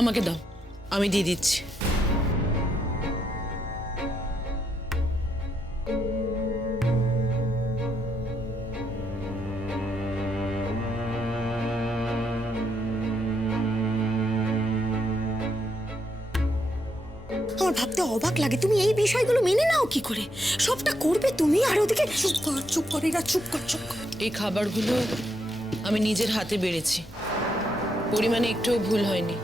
আমাকে দাও, আমি দিয়ে দিচ্ছি। আমার ভাবতে অবাক লাগে, তুমি এই বিষয়গুলো মেনে নাও কি করে? সবটা করবে তুমি, আর ওদিকে চুপ কর চুপ কর, এরা চুপ কর চুপ কর। এই খাবারগুলো আমি নিজের হাতে বেড়েছি, পরিমাণে একটুও ভুল হয়নি।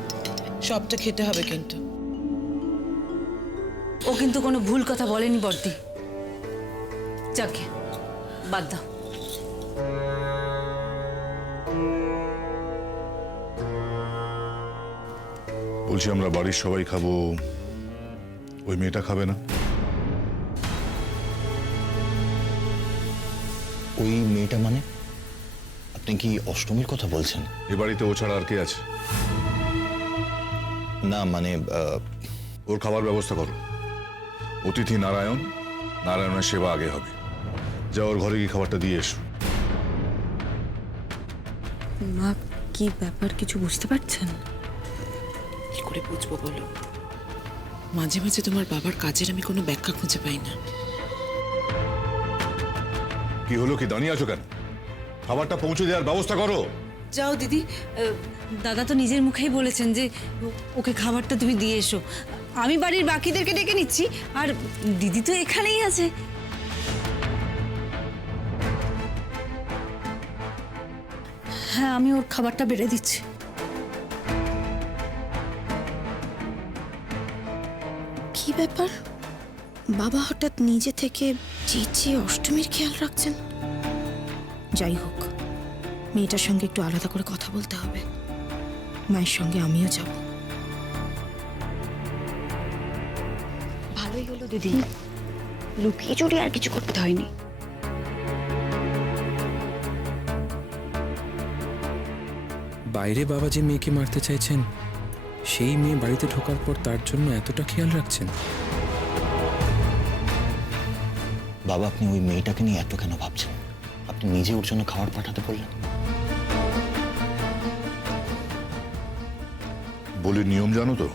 সবটা খেতে হবে কিন্তু। ও কিন্তু কোনো ভুল কথা বলেনি বর্দি। যাকে বাদ দাও। বলছি আমরা বাড়ির সবাই খাবো, ওই মেয়েটা খাবে না? ওই মেয়েটা মানে? আপনি কি অষ্টমীর কথা বলছেন? এ বাড়িতে ও ছাড়া আর কে আছে? না মানে ওর খাবার ব্যবস্থা করো। অতিথি নারায়ণ, নারায়ণের সেবা আগে হবে। যা ওর ঘরে গিয়ে খাবারটা দিয়ে এসো। মা, কি ব্যাপার কিছু বুঝতে পারছেন? কি করে বুঝবো বলো? মাঝে মাঝে তোমার বাবার কাজের আমি কোনো ব্যাখ্যা খুঁজে পাই না। কি হলো, কি দাঁড়িয়ে আছো কেন? খাবারটা পৌঁছে দেওয়ার ব্যবস্থা করো। যাও দিদি, দাদা তো নিজের মুখেই বলেছেন যে ওকে খাবারটা তুমি দিয়ে এসো। আমি বাড়ির বাকিদেরকে ডেকে নিচ্ছি, আর দিদি তো এখানেই আছে। হ্যাঁ, আমি ওর খাবারটা বেড়ে দিচ্ছি। কি ব্যাপার, বাবা হঠাৎ নিজে থেকে চেঁচিয়ে অষ্টমীর খেয়াল রাখছেন? যাই হোক, মেয়েটার সঙ্গে একটু আলাদা করে কথা বলতে হবে। মায়ের সঙ্গে আমিও যাব। ভালোই হলো দিদি, লুকিয়ে চুরি আর কিছু করতে হয়নি। বাইরে বাবা যে মেয়েকে মারতে চাইছেন, সেই মেয়ে বাড়িতে ঢোকার পর তার জন্য এতটা খেয়াল রাখছেন। বাবা, আপনি ওই মেয়েটাকে নিয়ে এত কেন ভাবছেন? আপনি নিজে ওর জন্য খাবার পাঠাতে বললেন। বলির নিয়ম জানো তো?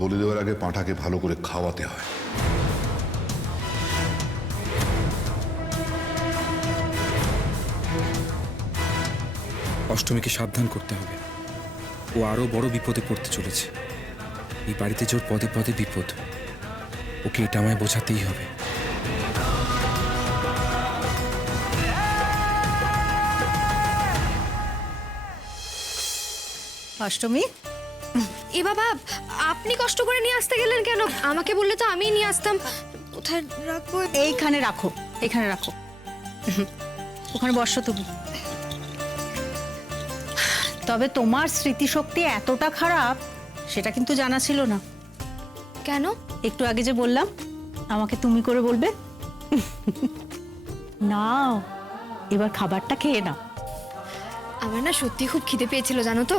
বলি দেওয়ার আগে পাঁঠাকে ভালো করে খাওয়াতে হয়। অষ্টমীকে সাবধান করতে হবে। ও আরো বড় বিপদে পড়তে চলেছে। এই বাড়িতে জোর পদে পদে বিপদ, ওকে এটা আমায় বোঝাতেই হবে। অষ্টমী, এ বাবা, আপনি কষ্ট করে নিয়ে আসতে গেলেন কেন? আমাকে বললে তো আমিই নিয়ে আসতাম। কোথায় রাখবো? এইখানে রাখো, এখানে রাখো। ওখানে বসো তুমি। তবে তোমার স্মৃতিশক্তি এতটা খারাপ সেটা কিন্তু জানা ছিল না। কেন? একটু আগে যে বললাম আমাকে তুমি করে বলবে। নাও, এবার খাবারটা খেয়ে নাও। আমার না সত্যি খুব খিদে পেয়েছিল, জানো তো?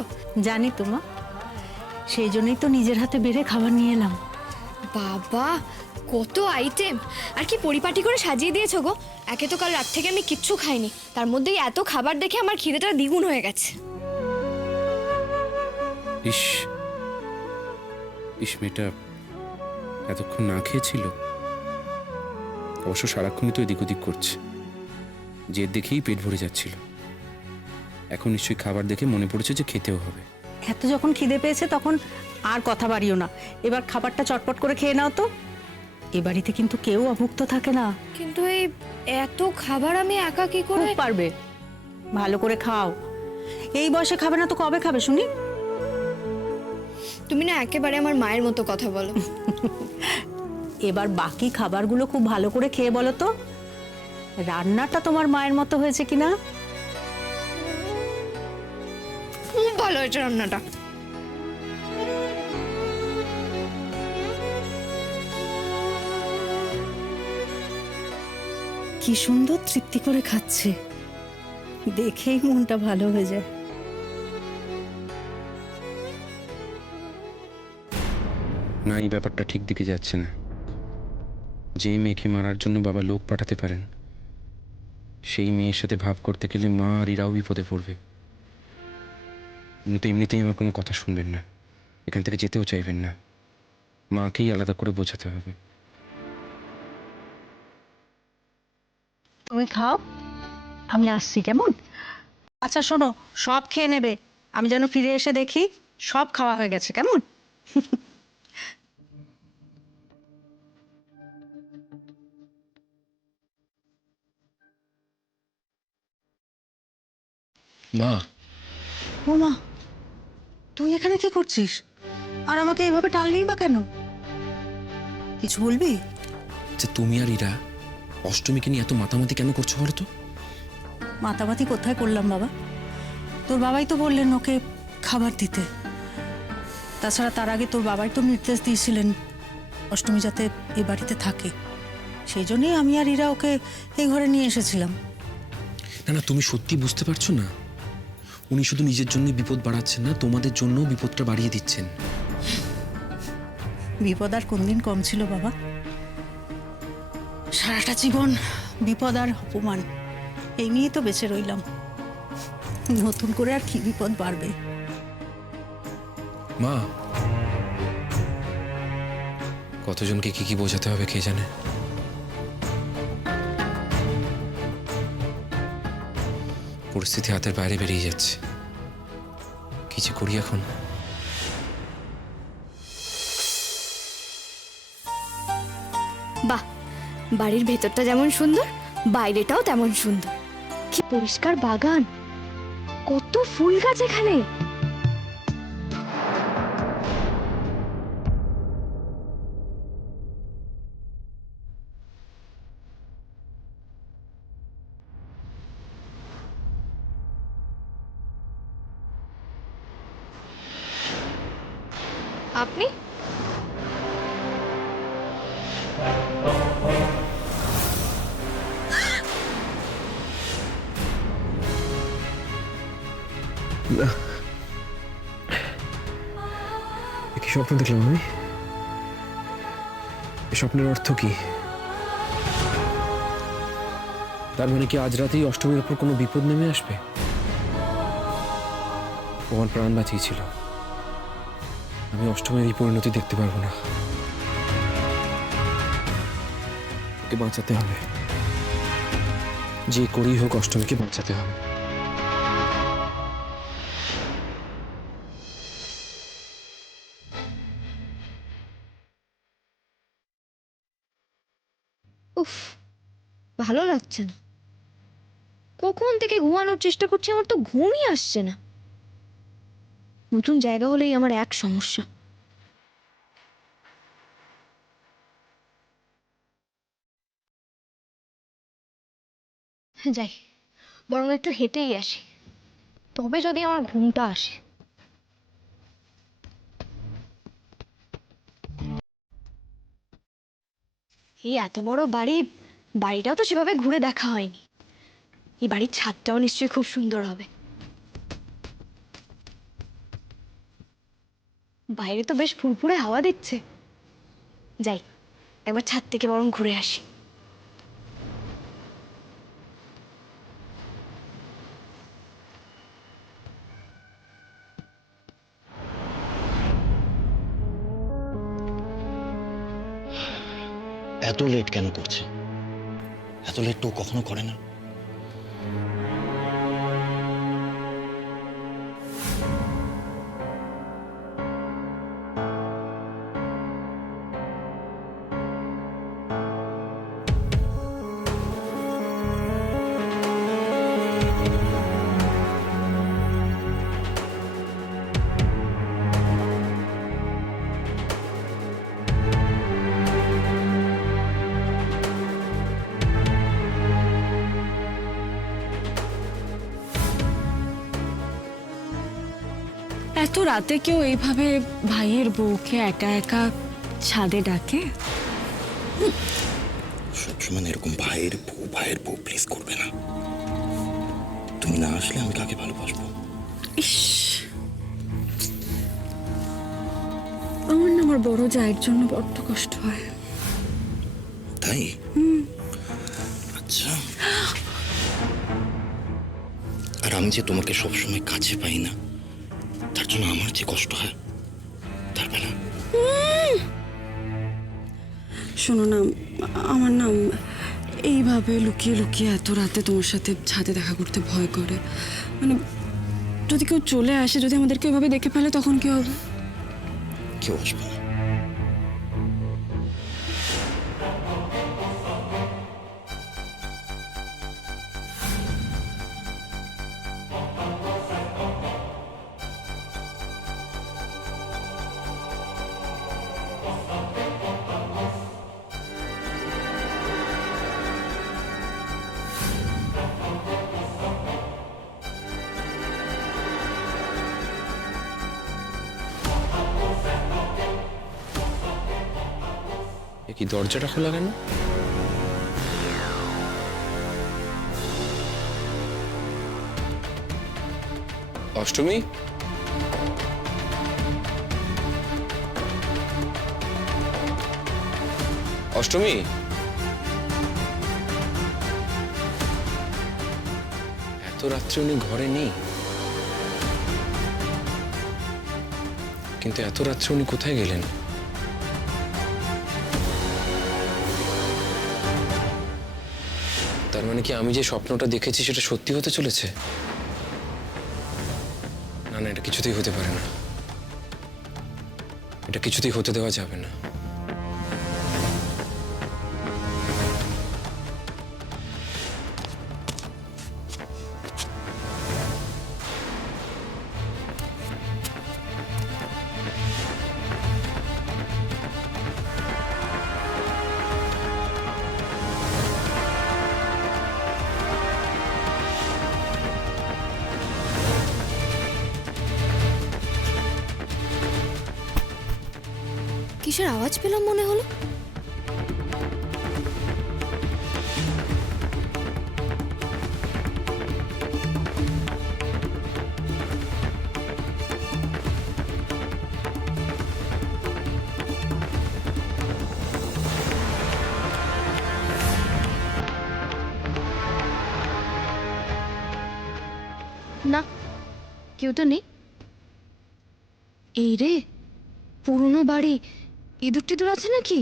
জানি তো মা, সেই জন্যই তো নিজের হাতে বেড়ে খাবার নিয়ে এলাম। বাবা, কত আইটেম! আর কি পরিপাটি করে সাজিয়ে দিয়েছো গো। একে তো কাল রাত থেকে আমি কিচ্ছু খাইনি, তার মধ্যেই এত খাবার দেখে আমার খিদেটা দ্বিগুণ হয়ে গেছে। ইস ইস, মেয়েটা এতক্ষণ না খেয়েছিল। অবশ্য সারাক্ষণই তো এদিক ওদিক করছে, যে দেখেই পেট ভরে যাচ্ছিল। এখন নিশ্চয়ই খাবার দেখে মনে পড়েছে যে খেতেও হবে। এত যখন খিদে পেয়েছে তখন আর কথা বাড়িও না, এবার খাবারটা চটপট করে খেয়ে নাও তো। এ বাড়িতে কিন্তু কেউ অভুক্ত থাকে না। কিন্তু এই এত খাবার আমি একা কি করে? খুব পারবে, ভালো করে খাও। এই বয়সে খাবে না তো কবে খাবে শুনি? তুমি না একেবারে আমার মায়ের মতো কথা বলো। এবার বাকি খাবারগুলো খুব ভালো করে খেয়ে বলো তো, রান্নাটা তোমার মায়ের মতো হয়েছে কিনা? খুব ভালো হয়েছে রান্নাটা। কি সুন্দর তৃপ্তি করে খাচ্ছে, দেখেই মনটা ভালো হয়ে যায়। না, এই ব্যাপারটা ঠিক দিকে যাচ্ছে না। যে মেয়েকে মারার জন্য বাবা লোক পাঠাতে পারেন, সেই মেয়ের সাথে ভাব করতে গেলে মা আর ইরাও বিপদে পড়বে। উনি তো এমনিতেই আমার কোনো কথা শুনবেন না, এখান থেকে যেতেও চাইবেন না। মাকেই আলাদা করে বোঝাতে হবে। তুমি খাও, আমি আসছি, কেমন? আচ্ছা শোনো, সব খেয়ে নেবে, আমি যেন ফিরে এসে দেখি সব খাওয়া হয়ে গেছে, কেমন? মা, ও মা, তুই এখানে কি করছিস? আর আমাকে এইভাবে টানলেই বা কেন? কিছু বলবি? যে তুমি আর ইরা অষ্টমীকে নিয়ে এত মাতামাতি কেন করছো বলো তো? মাতামাতি কোথায় করলাম বাবা? তোর বাবাই তো বললেন ওকে খাবার দিতে। তাছাড়া তার আগে তোর বাবাই তো নির্দেশ দিয়েছিলেন অষ্টমী যাতে এই বাড়িতে থাকে। সেই জন্যই আমি আর ইরা ওকে এই ঘরে নিয়ে এসেছিলাম। না না, তুমি সত্যি বুঝতে পারছো না? উনি শুধু নিজের জন্য বিপদ বাড়াচ্ছেন না, তোমাদের জন্য বিপদটা বাড়িয়ে দিচ্ছেন। বিপদ আর কোনদিন কম ছিল বাবা? সারাটা জীবন বিপদ আর অপমান এই নিয়ে তো বেঁচে রইলাম। নতুন করে আর কি বিপদ বাড়বে? মা, কতজনকে কি কি বোঝাতে হবে কে জানে। পরিস্থিতি হাতের বাইরে বেরিয়ে যাচ্ছে, কি যে করি এখন। বাহ, বাড়ির ভেতরটা যেমন সুন্দর বাইরেটাও তেমন সুন্দর। কি পরিষ্কার বাগান, কত ফুল গাছ এখানে। আপনি? কি স্বপ্ন দেখলাম আমি? এই স্বপ্নের অর্থ কি? তার মানে কি আজ রাতেই অষ্টমীর উপর কোনো বিপদ নেমে আসবে? ও আমার প্রাণ বাঁচিয়েছিল, আমি অষ্টমীর এই পরিণতি দেখতে পারবো না। ওকে বাঁচাতে হবে, যে করেই হোক অষ্টমীকে বাঁচাতে হবে। উফ, ভালো লাগছে না। কখন থেকে ঘুমানোর চেষ্টা করছি, আমার তো ঘুমই আসছে না। নতুন জায়গা হলেই আমার এক সমস্যা। যাই, বরং একটু হেঁটেই আসি, তবে যদি আমার ঘুমটা আসে। এই এত বড় বাড়ি, বাড়িটাও তো সেভাবে ঘুরে দেখা হয়নি। এই বাড়ির ছাদটাও নিশ্চয়ই খুব সুন্দর হবে। বাইরে তো বেশ ফুরফুরে হাওয়া দিচ্ছে। যাই, একবার ছাদ থেকে বরং ঘুরে আসি। এত লেট কেন করছে? এত লেট তো ও কখনো করে না। এত রাতে কেউ এইভাবে ভাইয়ের বউকে একা একা ছাদে ডাকে? সবসময় এরকম ভাইয়ের বউ প্লিজ করবে না। তুমি না আসলে আমি কাকে ভালোবাসবো? ইস, আমার না আমার বড় জায়ের জন্য বড্ড কষ্ট হয়। তাই? আচ্ছা, আর আমি যে তোমাকে সবসময় কাছে পাই না, তার জন্য আমার যে কষ্ট হয় তার বেলা শোনো না, আমার নাম এইভাবে লুকিয়ে লুকিয়ে এত রাতে তোমার সাথে ছাদে দেখা করতে ভয় করে। মানে যদি কেউ চলে আসে, যদি আমাদেরকে এভাবে দেখে ফেলে, তখন কি হবে? কেউ আসবে না। এ কি দরজাটা খোলা কেন? অষ্টমী, অষ্টমী, এত রাত্রে উনি ঘরে নেই, কিন্তু এত রাত্রে উনি কোথায় গেলেন? তার মানে কি আমি যে স্বপ্নটা দেখেছি সেটা সত্যি হতে চলেছে? না না, এটা কিছুতেই হতে পারে না, এটা কিছুতেই হতে দেওয়া যাবে না। কিসের আওয়াজ পেলাম মনে হলো? না, কেউ তো নেই। এই রে, পুরনো বাড়ি, ইঁদুর টিদুর আছে নাকি?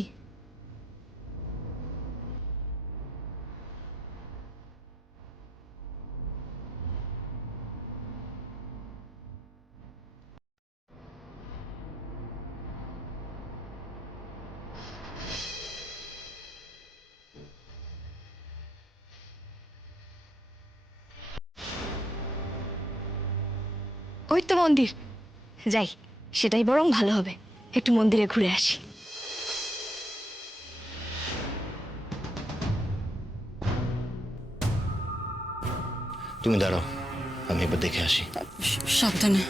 ওই তো মন্দির, যাই, সেটাই বরং ভালো হবে। একটু মন্দিরে ঘুরে আসি। তুমি দাঁড়াও, আমি এবার দেখে আসি। সাবধানে।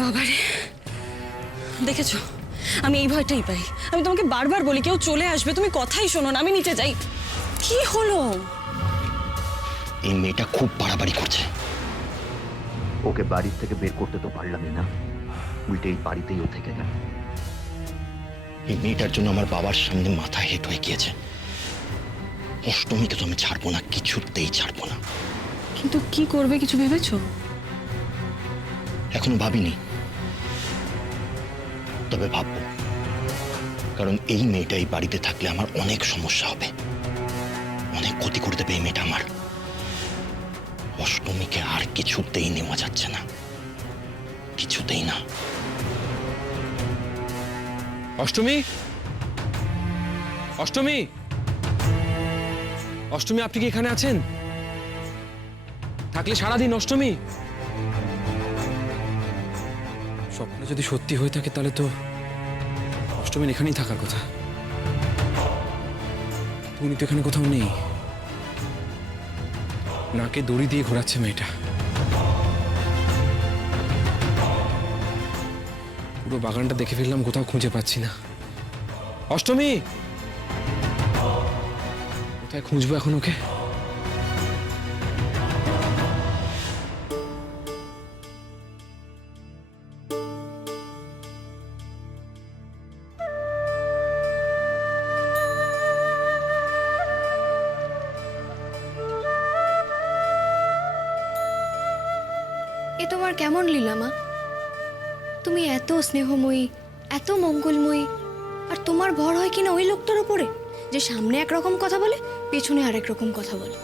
বাবারে, দেখেছো, আমি এই ভয়টাই পাই। আমি তোমাকে বারবার বলি কেউ চলে আসবে, তুমি কথাই শোনো না। আমি নিচে যাই। কি হলো? এই মেয়েটা খুব বাড়াবাড়ি করছে। ওকে বাড়ি থেকে বের করতে তো পারলামই না, উল্টে এই বাড়িতেই ও থেকে গেল। এই মেয়েটার জন্য আমার বাবার সামনে মাথা হেঁট হয়ে গিয়েছে। অষ্টমীকে তো আমি ছাড়বো না, কিছুতেই ছাড়বো না। কিন্তু কি করবে কিছু ভেবেছো? এখনো ভাবিনি, তবে ভাববো। কারণ এই মেয়েটা এই বাড়িতে থাকলে আমার অনেক সমস্যা হবে, অনেক ক্ষতি করে দেবে এই মেয়েটা আমার। অষ্টমীকে আর কিছুতেই নেওয়া যাচ্ছে না, কিছুতেই না। অষ্টমী, অষ্টমী, অষ্টমী, আপনি কি এখানে আছেন? থাকলে সারাদিন। অষ্টমী, স্বপ্ন যদি সত্যি হয়ে থাকে তাহলে তো অষ্টমীর এখানেই থাকার কথা। উনি তো এখানে কোথাও নেই। নাকে দড়ি দিয়ে ঘোরাচ্ছে মেয়েটা। পুরো বাগানটা দেখে ফেললাম, কোথাও খুঁজে পাচ্ছি না। অষ্টমী, কোথায় খুঁজবো এখন ওকে? এ তোমার কেমন লীলা মা? তুমি এত স্নেহময়ী, এত মঙ্গলময়ী, আর তোমার ভর হয় কিনা ওই লোকটার উপরে, যে সামনে একরকম কথা বলে, পেছনে আরেক রকম কথা বলে।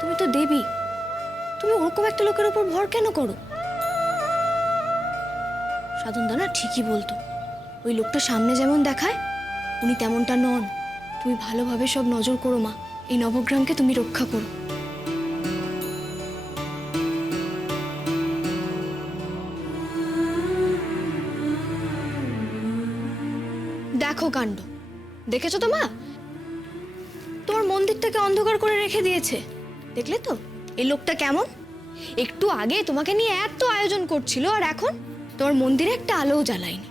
তুমি তো দেবী, তুমি ওরকম একটা লোকের উপর ভর কেন করো? সাধনদা না ঠিকই বলতো, ওই লোকটা সামনে যেমন দেখায় উনি তেমনটা নন। তুমি ভালোভাবে সব নজর করো মা, এই নবগ্রামকে তুমি রক্ষা করো। দেখো কাণ্ড, দেখেছো তো মা? তোমার মন্দিরটাকে অন্ধকার করে রেখে দিয়েছে, দেখলে তো এই লোকটা কেমন? একটু আগে তোমাকে নিয়ে এত আয়োজন করছিল, আর এখন তোমার মন্দিরে একটা আলোও জ্বালায়নি।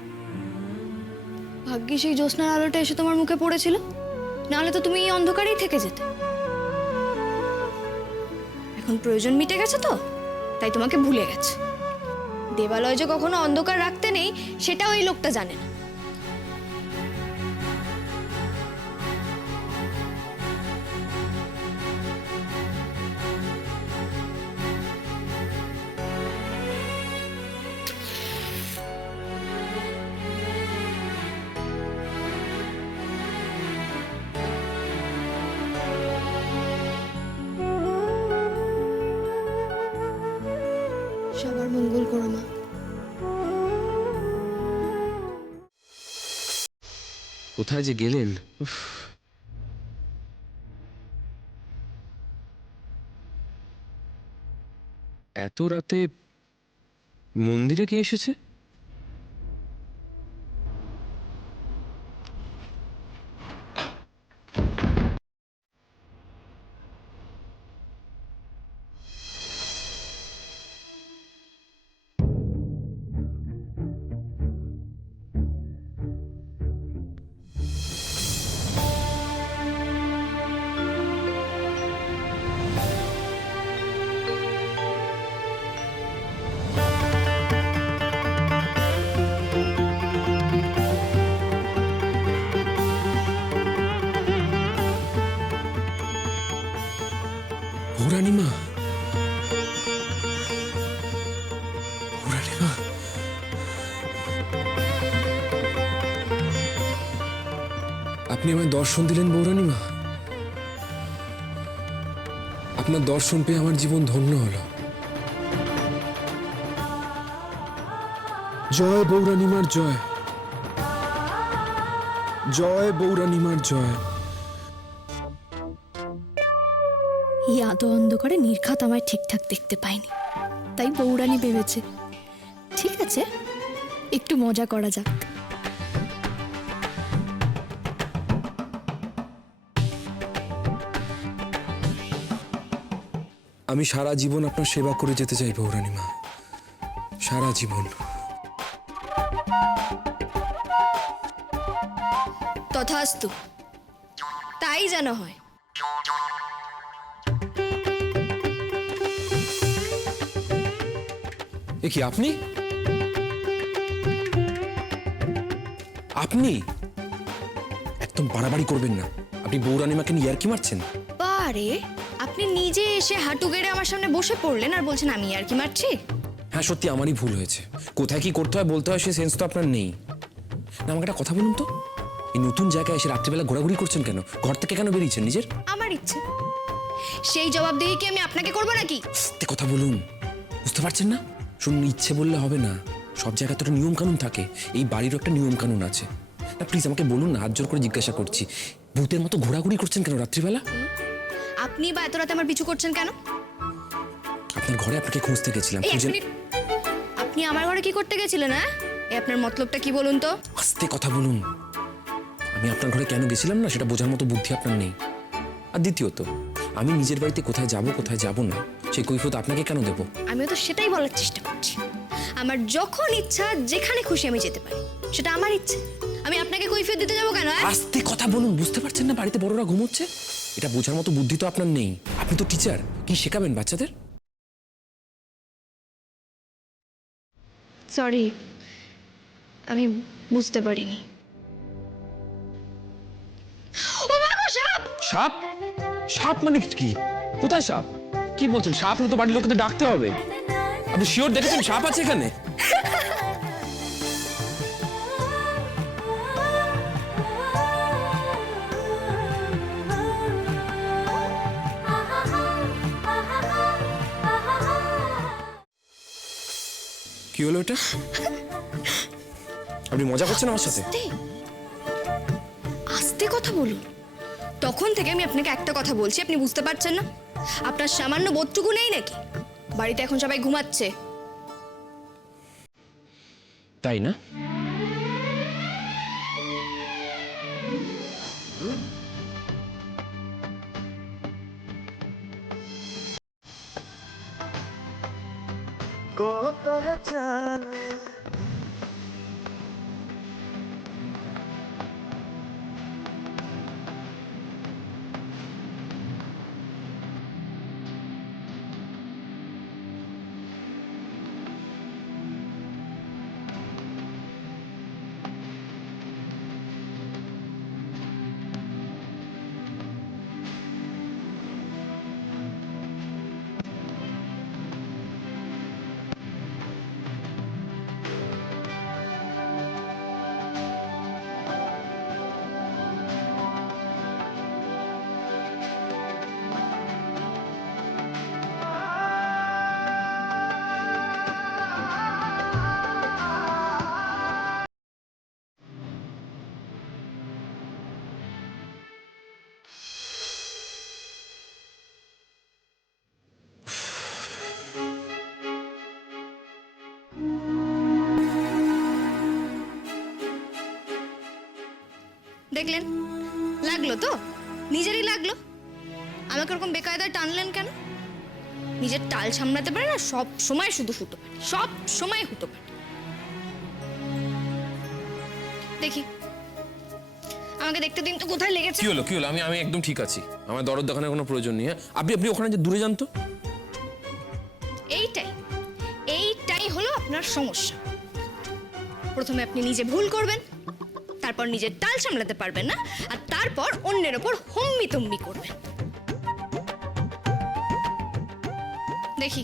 ভাগ্যিস এই জ্যোৎস্নার আলোটা এসে তোমার মুখে পড়েছিল, নাহলে তো তুমি এই অন্ধকারেই থেকে যেতে। এখন প্রয়োজন মিটে গেছে তো, তাই তোমাকে ভুলে গেছে। দেবালয় যে কখনো অন্ধকার রাখতে নেই সেটাও এই লোকটা জানে না। সবার মঙ্গল করো মা। কোথায় যে গেলেন? উফ। এত রাতে মন্দিরে কে এসেছে? রানীমা, রানীমা, আপনি আমায় দর্শন দিলেন বৌরানীমা। আপনার দর্শন পেয়ে আমার জীবন ধন্য হলো। জয় বৌরানীমার জয়, জয় বৌরানীমার জয়। এই আদো অন্ধকারে নির্ঘাত আমায় ঠিকঠাক দেখতে পায়নি, তাই বৌরানী ভেবেছে ঠিক আছে একটু মজা করা যাক। আমি সারা জীবন আপনার সেবা করে যেতে চাই বৌরানীমা, সারা জীবন। তথাস্তু, তাই যেন হয়। এ কি আপনি? আপনি একদম বাড়াবাড়ি করবেন না। আপনি বৌরানীমাকে নিয়ে ইয়ার্কি মারছেন? বারে, আপনি নিজে এসে হাঁটু গেড়ে আমার সামনে বসে পড়লেন আর বলছেন আমি আর কি মারছি। হ্যাঁ সত্যি আমারই ভুল হয়েছে। কোথায় কি করতে হয় বলতে হয় সে সেন্স তো আপনার নেই। না আমাকে একটা কথা বলুন তো, এই নতুন জায়গায় এসে রাত্রিবেলা ঘোরাঘুরি করছেন কেন? ঘর থেকে কেন বেরিয়েছেন নিজের? আমার ইচ্ছে, সেই জবাবদিহি কি আমি আপনাকে করবো নাকি? আস্তে কথা বলুন, বুঝতে পারছেন না? শুনুন, ইচ্ছে বললে হবে না, সব জায়গায় তো একটা নিয়ম কানুন থাকে। এই বাড়িরও একটা নিয়ম কানুন আছে। না প্লিজ আমাকে বলুন না, হাত জোর করে জিজ্ঞাসা করছি, ভূতের মতো ঘোরাঘুরি করছেন কেন রাত্রিবেলা? আপনি বা এত রাতে আমার পিছু করছেন কেন? আপনার ঘরে আপনাকে খুঁজতে গেছিলাম। এই এক মিনিট, আপনি আমার ঘরে কি করতে গেছিলেন? হ্যাঁ, আপনার মতলবটা কি বলুন তো? আস্তে কথা বলুন। আমি আপনার ঘরে কেন গেছিলাম না সেটা বোঝার মতো বুদ্ধি আপনার নেই। আর দ্বিতীয়ত, আমি নিজের বাড়িতে কোথায় যাব কোথায় যাব না সেই কৈফিয়ত আপনাকে কেন দেব? আমিও তো সেটাই বলার চেষ্টা করছি। আমার যখন ইচ্ছা যেখানে খুশি আমি যেতে পারি, সেটা আমার ইচ্ছে। আমি আপনাকে কৈফিয়ত দিতে যাবো কেন? আস্তে কথা বলুন, বুঝতে পারছেন না বাড়িতে বড়রা ঘুমোচ্ছে? এটা বোঝার মতো বুদ্ধি তো আপনার নেই। আপনি তো টিচার, কি শেখাবেন বাচ্চাদের? সরি, আমি বুঝতে পারিনি। সাপ? সাপ মানে কি? কোথায় সাপ? কি বলছেন? সাপ হলে তো বাড়ির লোকেদের ডাকতে হবে। আপনি শিওর দেখেছেন সাপ আছে এখানে? কি হলো এটা? আপনি মজা করছেন আমার সাথে? আস্তে আস্তে কথা বলুন। তখন থেকে আমি আপনাকে একটা কথা বলছি, আপনি বুঝতে পারছেন না? আপনার সামান্য বোধটুকু নেই নাকি? বাড়িতে এখন সবাই ঘুমাচ্ছে। তাই না? দেখলেন, লাগলো তো? নিজেরই লাগলো। আমাকে ওরকম বেকায়দায় টানলেন কেন? নিজের টাল সামলাতে পারে না, সব সময় শুধু হুটো পারে, সব সময় হুটো পারে। দেখি, আমাকে দেখতে দিন তো কোথায় লেগেছে। কি হলো কি হলো? আমি একদম ঠিক আছি, আমার দরদ দেখানোর কোনো প্রয়োজন নেই। আপনি ওখানে যে দূরে যান তো। এইটাই হলো আপনার সমস্যা। প্রথমে আপনি নিজে ভুল করবেন, তারপর নিজের টাল সামলাতে পারবেন না, আর তারপর অন্যের ওপর হম্মি তম্মি করবেন। দেখি,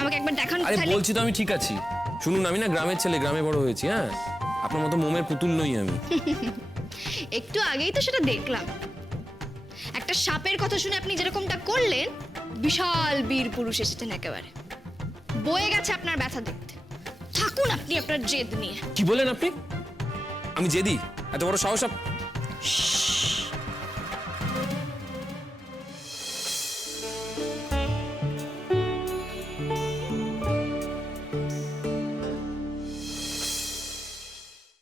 আমাকে একবার দেখান। আরে বলছি তো আমি ঠিক আছি। শুনুন, আমি না গ্রামের ছেলে, গ্রামে বড় হয়েছি। হ্যাঁ, আপনার মতো মোমের পুতুল নই আমি। একটু আগেই তো সেটা দেখলাম। একটা সাপের কথা শুনে আপনি যেরকমটা করলেন, বিশাল বীর পুরুষ এসেছেন একেবারে। বয়ে গেছে আপনার ব্যথা দেখতে। থাকুন আপনি আপনার জেদ নিয়ে। কি বলেন আপনি? আমি জেদি? এত বড় সাহস?